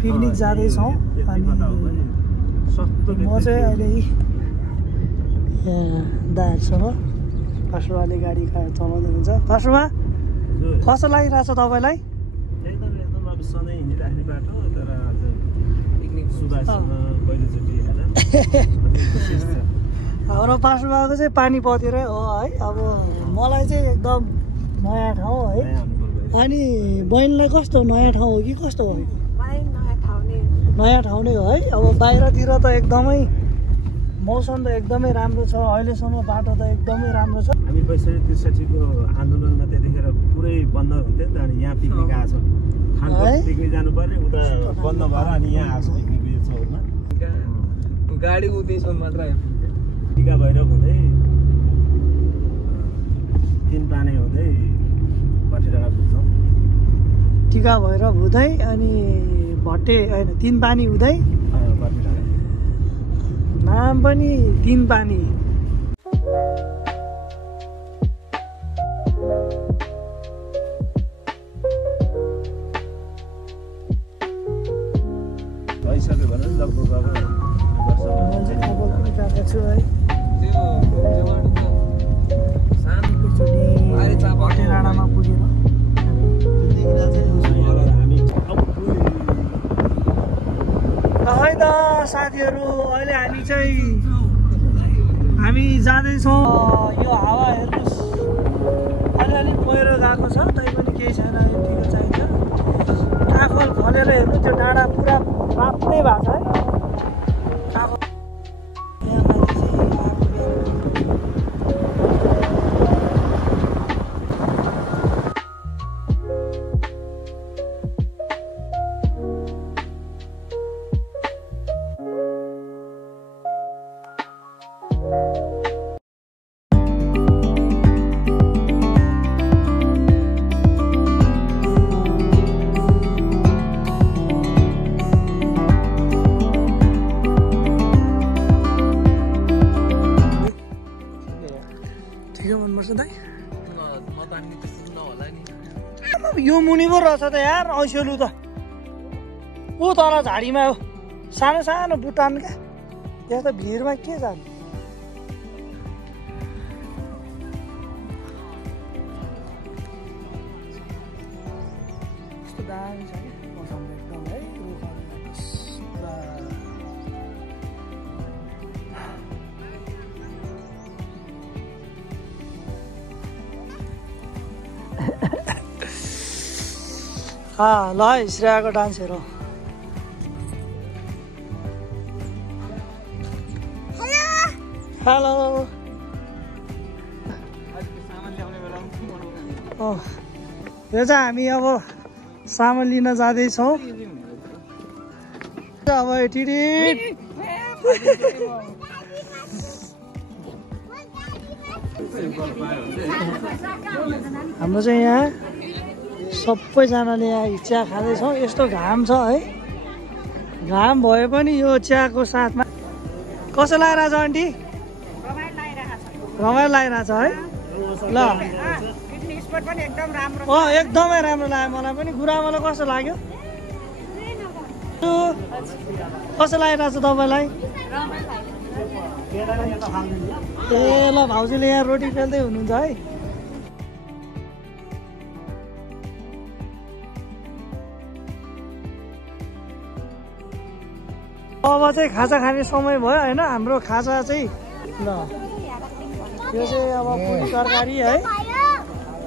Picnic जाँदैछौँ अनि म चाहिँ अहिले दाहरूसँग पासुवाले गाडी चलाउँदै हुन्छ। पासुवा कस्तो लागिरहेछ तपाईँलाई? एकदम अब सधैँ हिँडिराख्ने बाटो तर आज पिकनिक सुबासँग पहिलोचोटि होइन। हाम्रो पासुवाको चाहिँ पानी परेरै हो है। अब मलाई चाहिँ एकदम नयाँ ठाउँ है। अनि बहिनीलाई कस्तो नयाँ ठाउँ हो कि कस्तो हो? नयाँ ठाउँ नै हो है। अब बाहिरतिर त एकदमै मौसम त एकदमै राम्रो छ, अहिलेसम्म बाटो त एकदमै राम्रो छ। हामी ६२-६३ को आन्दोलनमा त्यतिखेर पुरै बन्द हुन्थ्यो नि त, अनि यहाँ पिकनिक आएको छ। खानकोट पिकनिक जानु पर्ने उता बन्द भएर अनि यहाँ आएको छ पिकनिक चौरमा। गाडी उतैसम्म मात्र टिका भैरव हुँदै तिन पानी हुँदै भट्टेडाँडा पुग्छौँ। टिका भैरव हुँदै अनि भट्टे होइन तिन पानी हुँदै भट्टेडाँडा। नाम पनि तिन पानी। भइसक्यो भने लगभग अब म चाहिँ खबर पनि गएको छु है। भट्टेडाँडामा पुगेर है त साथीहरू, अहिले हामी जाँदैछौँ। यो हावा हेर्नुहोस् अलिअलि पहिरो गएको छ, तैपनि केही छैन, यतिको चाहिन्छ। काखल खनेर हेर्नु, त्यो डाँडा पुरा राप्नै भएको छ है। काखल यहाँ माथि चाहिँ यो मुनि पो रहेछ त यार ऐसेलु त। ऊ तल झाडीमा हो, सानो सानो बुटान क्या। त्यहाँ त भिडमा के जानु। कस्तो दामी छ क्या मौसम एकदम है। ल है श्रेयाको डान्स हेरौँ। हेलो यो चाहिँ हामी अब सामान लिन जाँदैछौँ। अब हाम्रो चाहिँ यहाँ सबैजनाले यहाँ चिया खाँदैछौँ। यस्तो घाम छ है, घाम भए पनि यो चियाको साथमा कसो लागिरहेछ आन्टी? रमाइलो लागिरहेछ है। ल एकदमै राम्रो लाग्यो मलाई पनि। गुरामालाई कस्तो लाग्यो? कस्तो लागिरहेछ तपाईँलाई? ए ल भाउजूले यहाँ रोटी पेल्दै हुनुहुन्छ है। अब चाहिँ खाजा खाने समय भयो होइन। हाम्रो खाजा चाहिँ ल यो चाहिँ अब पुरी तरकारी है।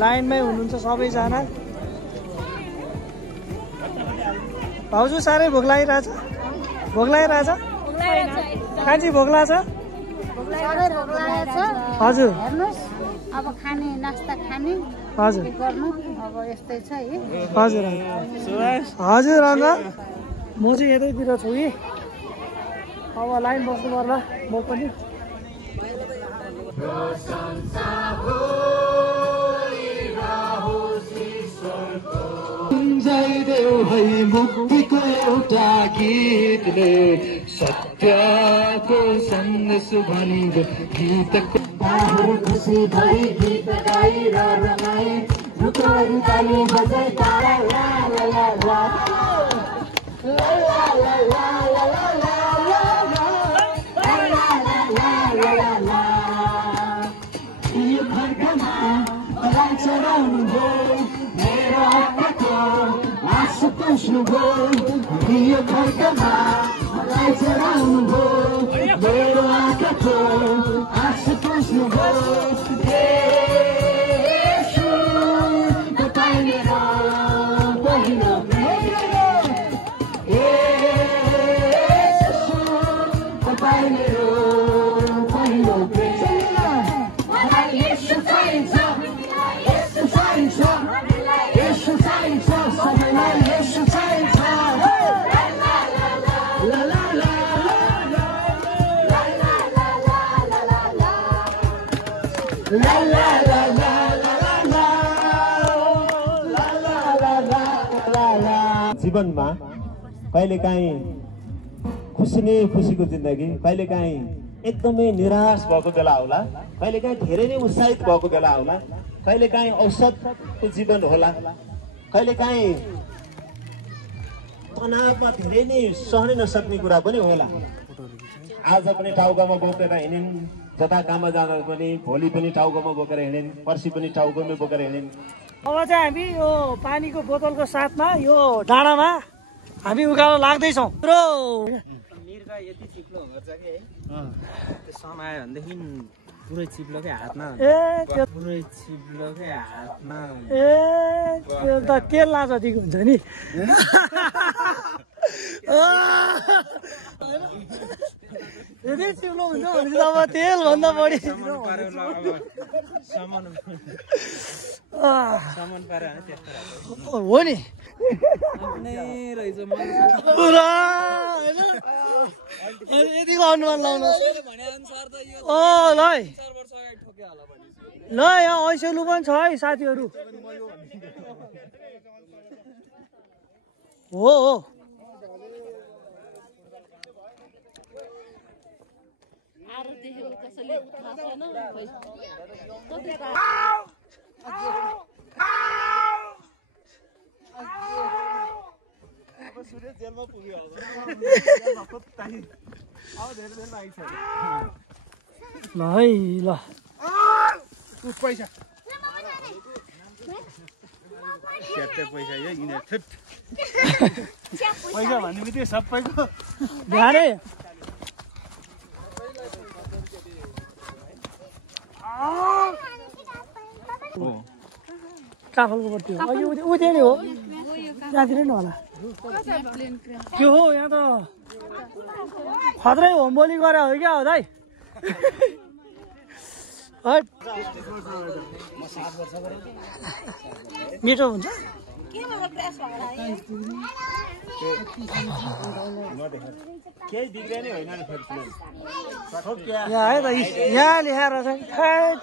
लाइनमै हुनुहुन्छ सबैजना। भाउजू साह्रै भोक लागिरहेछ? भोक लागिरहेछ? कान्छी भोक लाग्छ? हजुर अब खाने नास्ता खाने हजुर गर्नु अब यस्तै छ है। हजुर हजुर अङ्कल म चाहिँ यतैतिर छु कि। अब लाइन बस्नु पर्ला म पनि। गुन्जाइदेऊ है मुक्तिको एउटा गीतले, सत्यको सन्देश भनिन्छ गीतको। खुसी भई गीत गाएर रमाई, रुखहरू ताली बजाई तारा ला ला ला ला। जीवनमा कहिलेकाहीँ खुसी नै खुसीको जिन्दगी, कहिलेकाहीँ एकदमै निराश भएको बेला होला, कहिलेकाहीँ धेरै नै उत्साहित भएको बेला होला, कहिलेकाहीँ औसतको जीवन होला, कहिलेकाहीँ तनावमा धेरै नै सहनै नसक्ने कुरा पनि होला। आज पनि टाउकोमा बोकेर हिँडिन्, जता काममा जाँदा पनि भोलि पनि टाउकोमा बोकेर हिँडिन्, पर्सि पनि टाउकोमै बोकेर हिँडिन्। अब चाहिँ हामी यो पानीको बोतलको साथमा यो डाँडामा हामी उकालो लाग्दैछौँ। मिर्गा यति चिप्लो गर्छ कि त्यो समायो भनेदेखि पुरै चिप्लो के हातमा, पुरै चिप्लो के हातमा, त्यो त तेल ला जतिको हुन्छ नि। यदि चिप्लो हुन्छ भने त अब तेलभन्दा बढी हो नि पुरा यतिको अनुमान लाउनु। ल ल यहाँ ऐसेलु पनि छ है साथीहरू। हो ल है ल पैसा पैसा यो पैसा भन्ने बित्तिकै सबैको ध्यानै काफलको पट्टि हो, ऊ त्यही नै हो, त्यहाँतिर नि होला। त्यो हो यहाँ त खत्रै होमबोली गरे हो क्या हो दाइ। मिठो हुन्छ यहाँ है त, यहाँ लेखेर चाहिँ third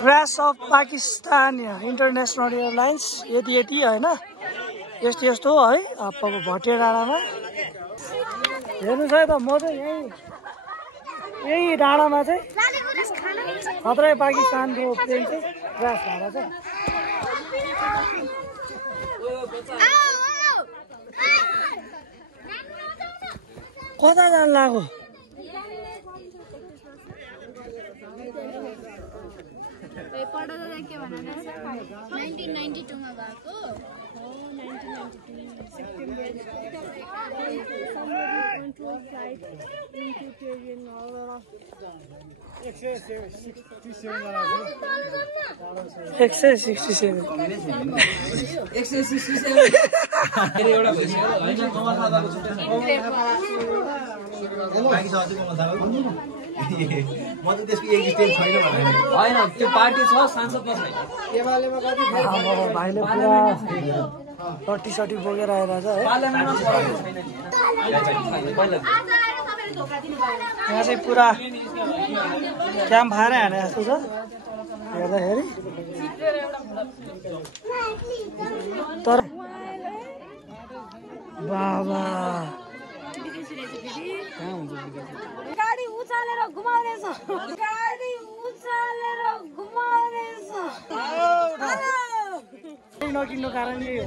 crash of Pakistan international airlines यति यति होइन, यस्तो यस्तो हो है। अब भटिया डाँडामा हेर्नुहोस् है त, म चाहिँ यही डाँडामा चाहिँ खत्रै पाकिस्तानको प्लेन चाहिँ क्रास भएर चाहिँ कता जानु लाग्यो। म त त्यसको एक्जिस्टेन्स छैन भने होइन, त्यो पार्टी छ सांसदमा छैन। भाइले पुरा टट्टी सट्टी बोकेर आइरहेछ है। यहाँ चाहिँ पुरा क्याम्प फायर हाने जस्तो छ हेर्दाखेरि। तर बाबा गाडी उचालेर घुमाउनेछ, गाडी उचालेर घुमाउनेछ। नकिन्नु कारण यही हो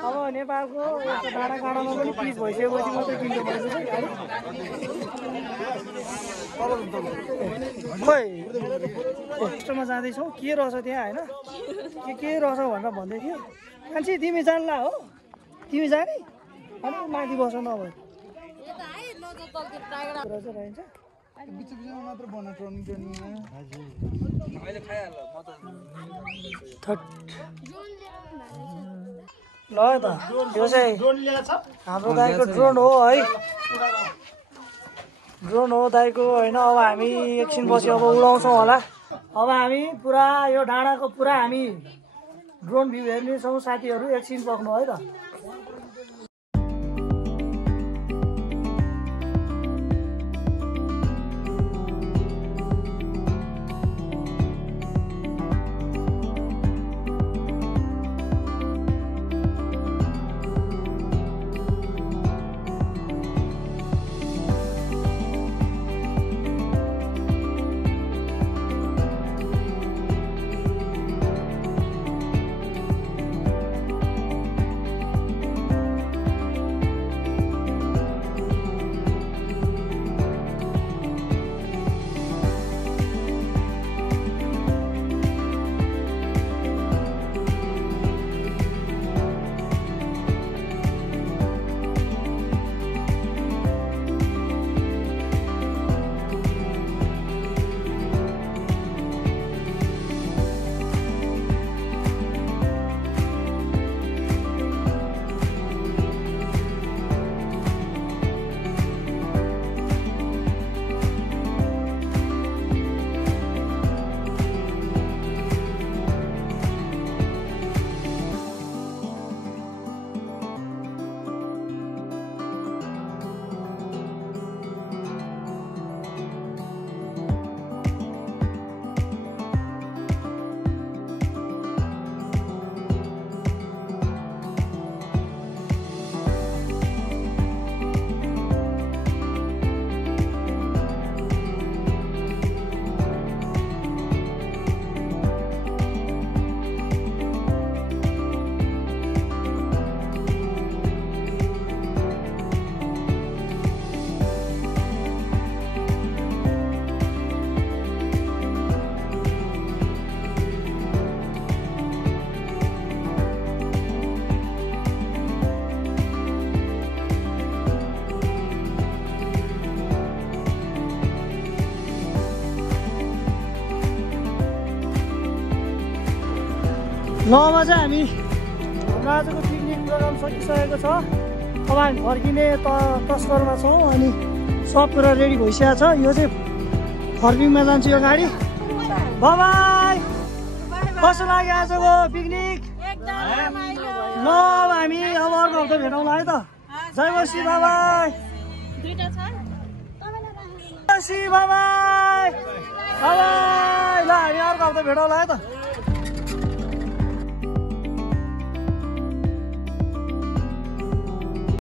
अब नेपालको यस्तो डाँडाकाँडामा पनि पिच भइसकेपछि मात्रै किन्नु पर्छ गाडी खोइ यस्तोमा जाँदैछौँ के रहेछ त्यहाँ होइन के रहेछ भनेर भन्दै थियो मान्छे तिमी जान्ला हो तिमी जाने अनि माथि बस नभए रहन्छ मात्र बना ट्रनिङ ल त यो चाहिँ हाम्रो दाइको ड्रोन हो है ड्रोन हो दाइको होइन अब हामी एकछिन पछि अब उडाउँछौँ होला अब हामी पुरा यो डाँडाको पुरा हामी ड्रोन भ्यू हेर्नेछौँ साथीहरू एकछिन बस्नु है त नौमा चाहिँ हामी हाम्रो आजको पिकनिक प्रोग्राम सकिसकेको छ अब हामी फर्किने तस्करमा छौँ अनि सब कुरा रेडी भइसकेको छ यो चाहिँ फर्किङमा जान्छ यो गाडी बाई कस्तो लाग्यो आजको पिकनिक ल हामी अब अर्को हप्ता भेटौँला है त जय बसी बाई बसी बाई ल हामी अर्को हप्ता भेटौँला है त